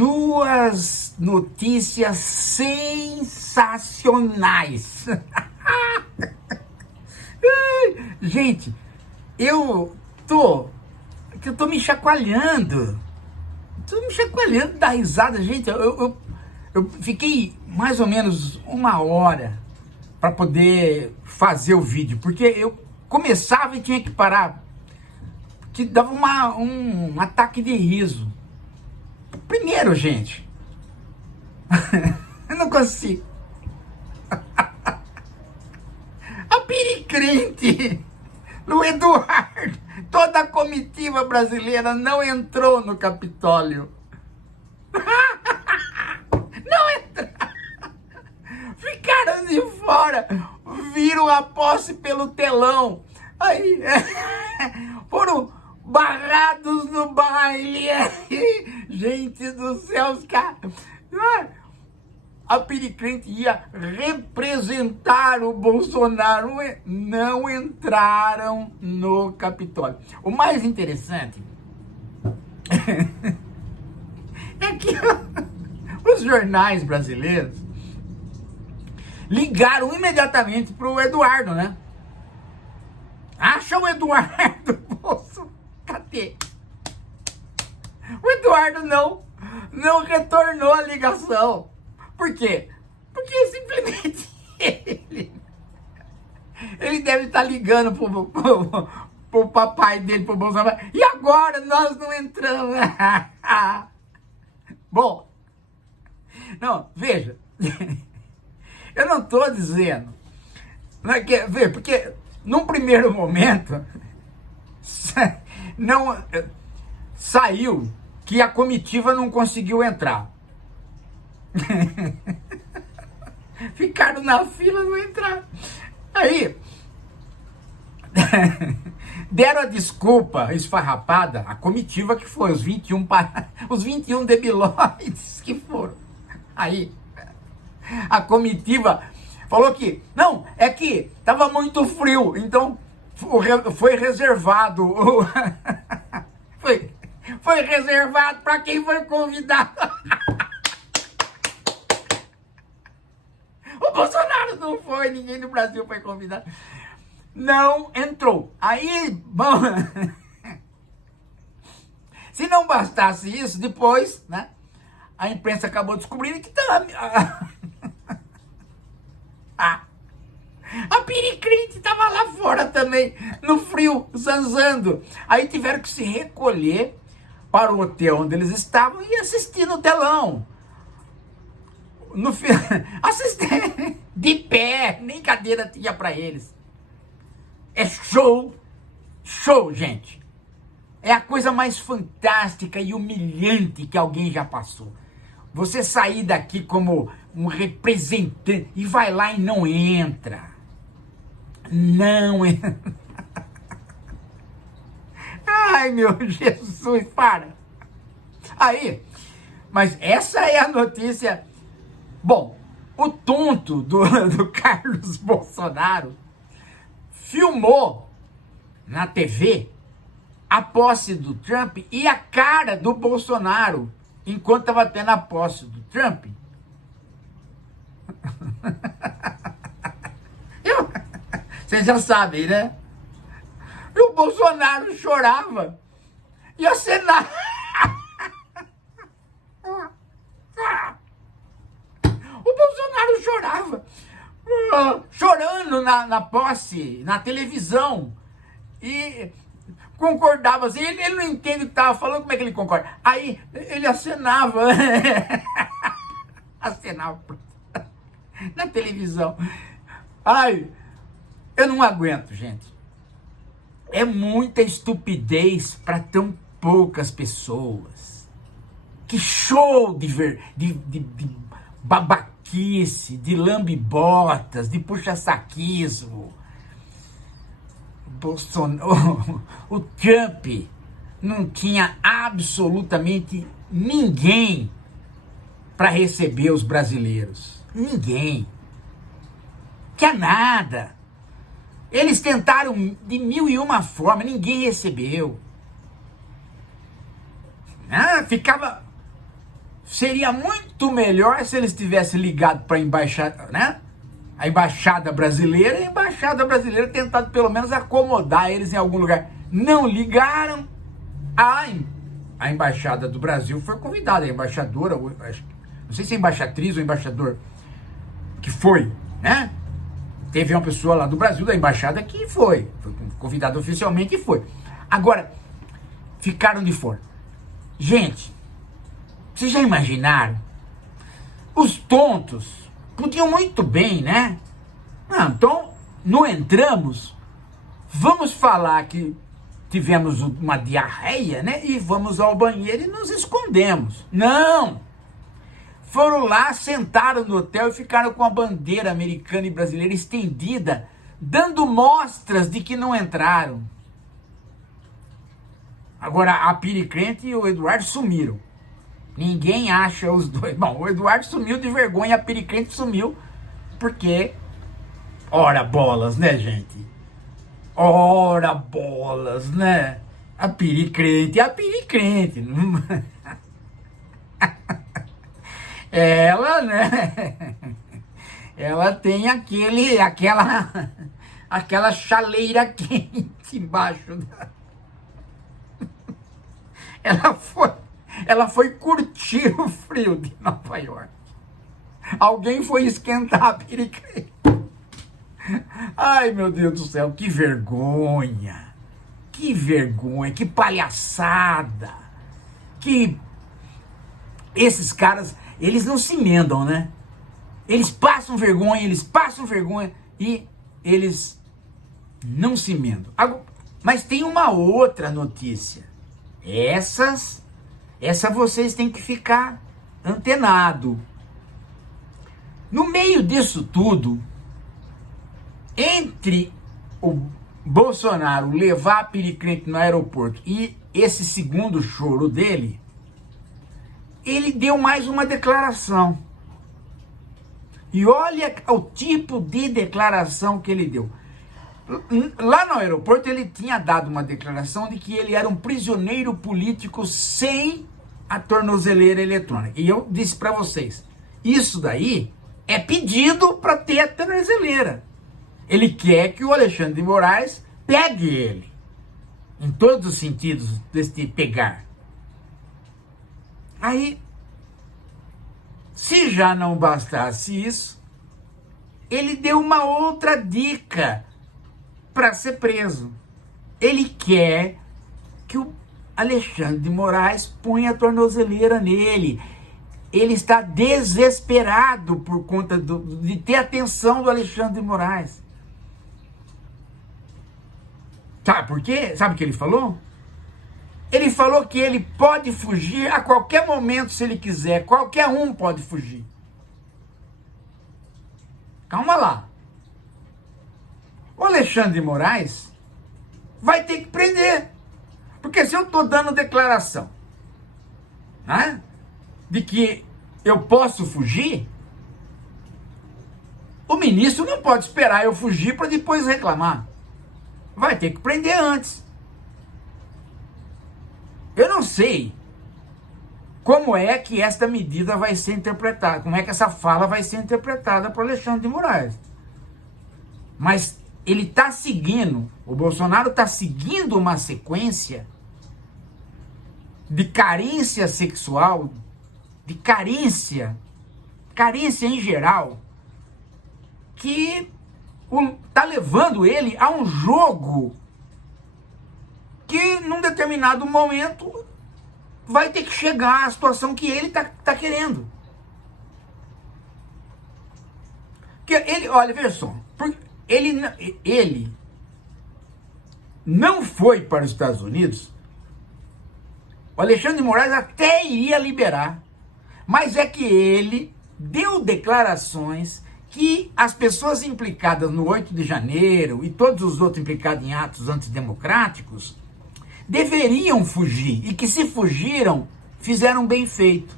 duas notícias sensacionais. Gente, eu tô me chacoalhando. Tô me chacoalhando da risada, gente. Eu fiquei mais ou menos uma hora para poder fazer o vídeo, porque eu começava e tinha que parar, que dava um ataque de riso. Primeiro, gente, eu não consigo. A piricrente no Eduardo, toda a comitiva brasileira não entrou no Capitólio. Não entraram. Ficaram de fora, viram a posse pelo telão. Aí foram barrados no baile. Gente do céu, os caras. A piricrente ia representar o Bolsonaro, não entraram no Capitólio. O mais interessante é que os jornais brasileiros ligaram imediatamente para o Eduardo, né? Acha o Eduardo Bolsonaro? Cadê? O Eduardo não retornou a ligação. Por quê? Porque simplesmente ele deve estar ligando pro papai dele, pro Bolsonaro. E agora nós não entramos. Bom, não, veja, eu não estou dizendo, não é que, veja, porque num primeiro momento não saiu que a comitiva não conseguiu entrar. Ficaram na fila, não entraram. Aí deram a desculpa esfarrapada, a comitiva que foi, os 21 debilóides que foram. Aí a comitiva falou que não, é que estava muito frio, então foi reservado. Foi reservado para quem foi convidado. O Bolsonaro não foi, ninguém no Brasil foi convidado. Não entrou. Aí, bom, se não bastasse isso, depois, né, a imprensa acabou descobrindo que a piricrente estava lá fora também, no frio, zanzando. Aí tiveram que se recolher para o hotel onde eles estavam e assistir no telão. Assistir de pé, nem cadeira tinha para eles. É show, gente. É a coisa mais fantástica e humilhante que alguém já passou. Você sair daqui como um representante e vai lá e não entra. Não entra. Ai, meu Jesus, para. Aí, mas essa é a notícia. Bom, o tonto do Carlos Bolsonaro filmou na TV a posse do Trump e a cara do Bolsonaro enquanto estava tendo a posse do Trump. Vocês já sabem, né? E o Bolsonaro chorava e acenava. O Bolsonaro chorava, chorando na posse, na televisão, e concordava assim. Ele não entende o que estava falando, como é que ele concorda? Aí ele acenava, acenava na televisão. Ai, eu não aguento, gente. É muita estupidez para tão poucas pessoas. Que show de babaquice, de lambe-botas, de puxa-saquismo. O Trump não tinha absolutamente ninguém para receber os brasileiros. Ninguém. Tinha nada. Eles tentaram de 1001 formas, ninguém recebeu. Ficava seria muito melhor se eles tivessem ligado para a embaixada, né? A embaixada brasileira, e a embaixada brasileira tentado pelo menos acomodar eles em algum lugar. Não ligaram. A embaixada do Brasil foi convidada, a embaixadora, não sei se é embaixatriz ou embaixador, que foi, né? Teve uma pessoa lá do Brasil, da embaixada, que foi convidada oficialmente e foi. Agora, ficaram de fora. Gente, vocês já imaginaram? Os tontos podiam muito bem, né? Então, não entramos, vamos falar que tivemos uma diarreia, né? E vamos ao banheiro e nos escondemos. Não! Foram lá, sentaram no hotel e ficaram com a bandeira americana e brasileira estendida, dando mostras de que não entraram. Agora, a Piricrente e o Eduardo sumiram. Ninguém acha os dois. Bom, o Eduardo sumiu de vergonha, a Piricrente sumiu, porque... Ora bolas, né, gente? Ora bolas, né? A Piricrente. Ela, né? Ela tem aquela chaleira quente embaixo da... Ela foi curtir o frio de Nova York. Alguém foi esquentar a Piricrente. Ai, meu Deus do céu, que vergonha, que palhaçada, que esses caras, eles não se emendam, né? Eles passam vergonha e eles não se emendam. Mas tem uma outra notícia, essa vocês têm que ficar antenado. No meio disso tudo, entre o Bolsonaro levar a Piricrente no aeroporto e esse segundo choro dele, ele deu mais uma declaração. E olha o tipo de declaração que ele deu. Lá no aeroporto ele tinha dado uma declaração de que ele era um prisioneiro político sem a tornozeleira eletrônica. E eu disse para vocês, isso daí é pedido para ter a tornozeleira. Ele quer que o Alexandre de Moraes pegue ele. Em todos os sentidos desse pegar. Aí, se já não bastasse isso, ele deu uma outra dica para ser preso. Ele quer que o Alexandre de Moraes ponha a tornozeleira nele. Ele está desesperado por conta de ter a atenção do Alexandre de Moraes. Sabe por quê? Sabe o que ele falou? Ele falou que ele pode fugir a qualquer momento se ele quiser. Qualquer um pode fugir. Calma lá. O Alexandre de Moraes vai ter que prender. Porque se eu estou dando declaração, né, de que eu posso fugir, o ministro não pode esperar eu fugir para depois reclamar. Vai ter que prender antes. Eu não sei como é que esta medida vai ser interpretada, como é que essa fala vai ser interpretada para Alexandre de Moraes. Mas ele está seguindo, o Bolsonaro está seguindo uma sequência de carência sexual, de carência em geral, que está levando ele a um jogo que num determinado momento vai ter que chegar à situação que ele tá querendo. Que ele, olha, veja só, ele não foi para os Estados Unidos. O Alexandre de Moraes até iria liberar, mas é que ele deu declarações que as pessoas implicadas no 8 de janeiro e todos os outros implicados em atos antidemocráticos deveriam fugir, e que se fugiram, fizeram bem feito.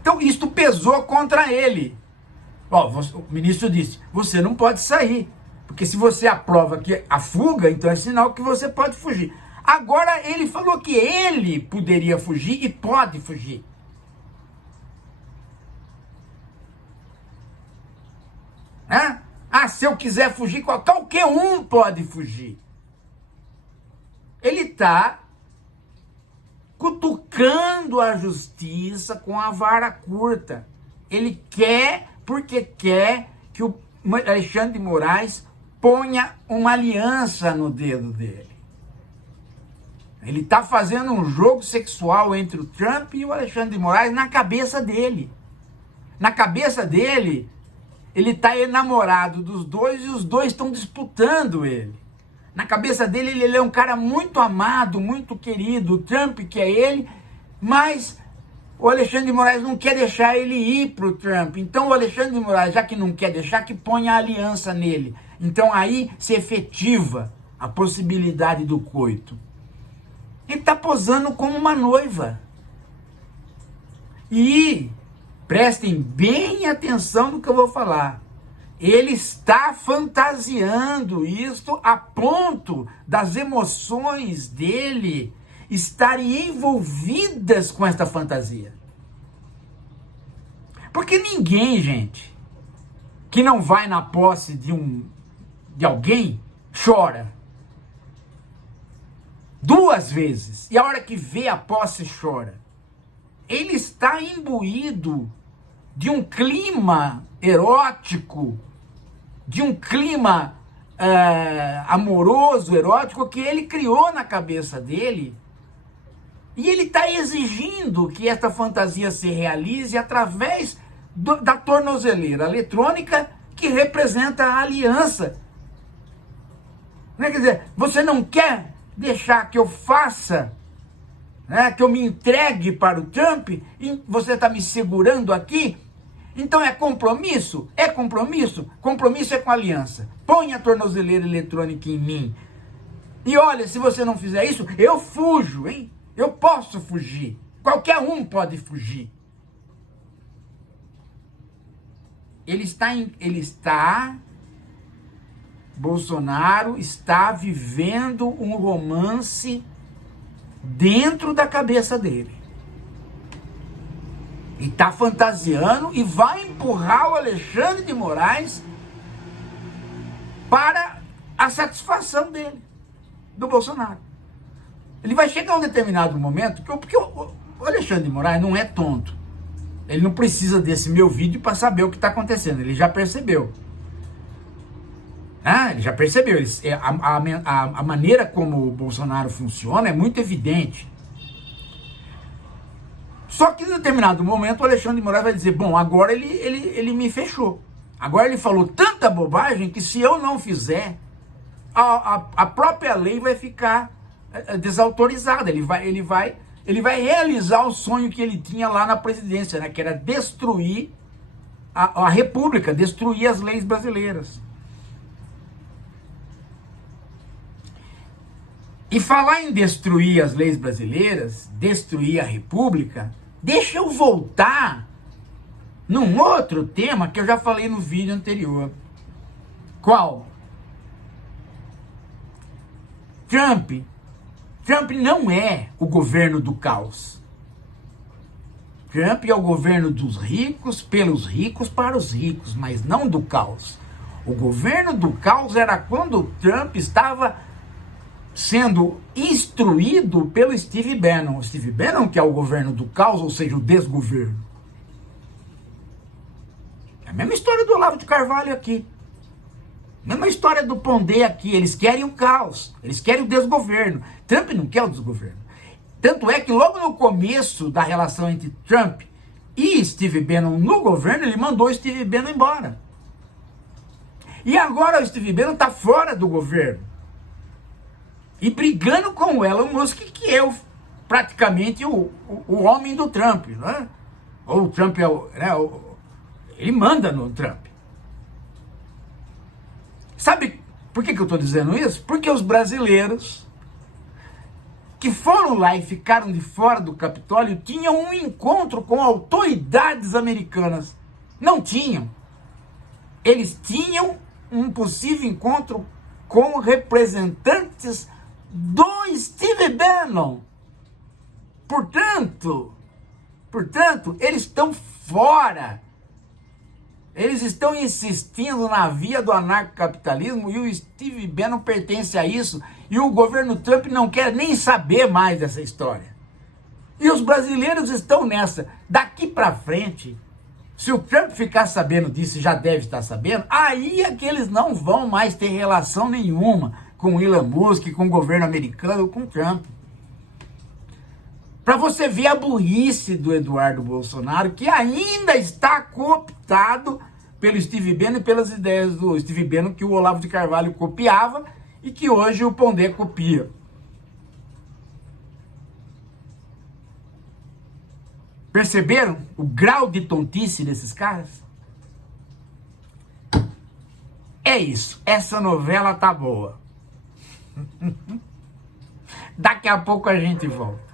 Então isto pesou contra ele. O ministro disse, você não pode sair, porque se você aprova que a fuga, então é sinal que você pode fugir. Agora ele falou que ele poderia fugir e pode fugir. se eu quiser fugir, qualquer um pode fugir. Ele está cutucando a justiça com a vara curta. Ele quer, porque quer que o Alexandre de Moraes ponha uma aliança no dedo dele. Ele está fazendo um jogo sexual entre o Trump e o Alexandre de Moraes na cabeça dele. Na cabeça dele, ele está enamorado dos dois e os dois estão disputando ele. Na cabeça dele, ele é um cara muito amado, muito querido. O Trump quer ele, mas o Alexandre de Moraes não quer deixar ele ir para o Trump. Então o Alexandre de Moraes, já que não quer deixar, que ponha a aliança nele. Então aí se efetiva a possibilidade do coito. Ele está posando como uma noiva. E prestem bem atenção no que eu vou falar. Ele está fantasiando isto a ponto das emoções dele estarem envolvidas com esta fantasia. Porque ninguém, gente, que não vai na posse de alguém, chora. 2 vezes. E a hora que vê a posse, chora. Ele está imbuído de um clima erótico, de um clima amoroso, erótico, que ele criou na cabeça dele. E ele está exigindo que esta fantasia se realize através da tornozeleira eletrônica que representa a aliança. Quer dizer, você não quer deixar que eu faça, que eu me entregue para o Trump, e você está me segurando aqui? Então é compromisso? É compromisso? Compromisso é com aliança. Põe a tornozeleira eletrônica em mim. E olha, se você não fizer isso, eu fujo, hein? Eu posso fugir. Qualquer um pode fugir. Bolsonaro está vivendo um romance dentro da cabeça dele. E está fantasiando e vai empurrar o Alexandre de Moraes para a satisfação dele, do Bolsonaro. Ele vai chegar a um determinado momento, porque o Alexandre de Moraes não é tonto. Ele não precisa desse meu vídeo para saber o que está acontecendo. Ele já percebeu. Ele já percebeu. A maneira como o Bolsonaro funciona é muito evidente. Só que em determinado momento o Alexandre de Moraes vai dizer, bom, agora ele me fechou. Agora ele falou tanta bobagem que se eu não fizer, a própria lei vai ficar desautorizada. Ele vai realizar o sonho que ele tinha lá na presidência, que era destruir a República, destruir as leis brasileiras. E falar em destruir as leis brasileiras, destruir a República, deixa eu voltar num outro tema que eu já falei no vídeo anterior. Qual? Trump não é o governo do caos. Trump é o governo dos ricos, pelos ricos, para os ricos, mas não do caos. O governo do caos era quando Trump estava sendo instruído pelo Steve Bannon. O Steve Bannon que é o governo do caos, ou seja, o desgoverno. É a mesma história do Olavo de Carvalho aqui. Mesma história do Pondé aqui. Eles querem o caos, eles querem o desgoverno. Trump não quer o desgoverno. Tanto é que logo no começo da relação entre Trump e Steve Bannon no governo, ele mandou o Steve Bannon embora. E agora o Steve Bannon está fora do governo. E brigando com o Elon Musk, que é praticamente o homem do Trump. Né? Ou o Trump ele manda no Trump. Sabe por que eu estou dizendo isso? Porque os brasileiros que foram lá e ficaram de fora do Capitólio tinham um encontro com autoridades americanas. Não tinham. Eles tinham um possível encontro com representantes do Steve Bannon. Portanto, eles estão fora. Eles estão insistindo na via do anarcocapitalismo e o Steve Bannon pertence a isso e o governo Trump não quer nem saber mais dessa história. E os brasileiros estão nessa. Daqui para frente, se o Trump ficar sabendo disso, já deve estar sabendo, aí é que eles não vão mais ter relação nenhuma com o Elon Musk, com o governo americano, com o Trump. Para você ver a burrice do Eduardo Bolsonaro, que ainda está cooptado pelo Steve Bannon e pelas ideias do Steve Bannon que o Olavo de Carvalho copiava e que hoje o Pondé copia. Perceberam o grau de tontice desses caras? É isso, essa novela tá boa. Daqui a pouco a gente volta.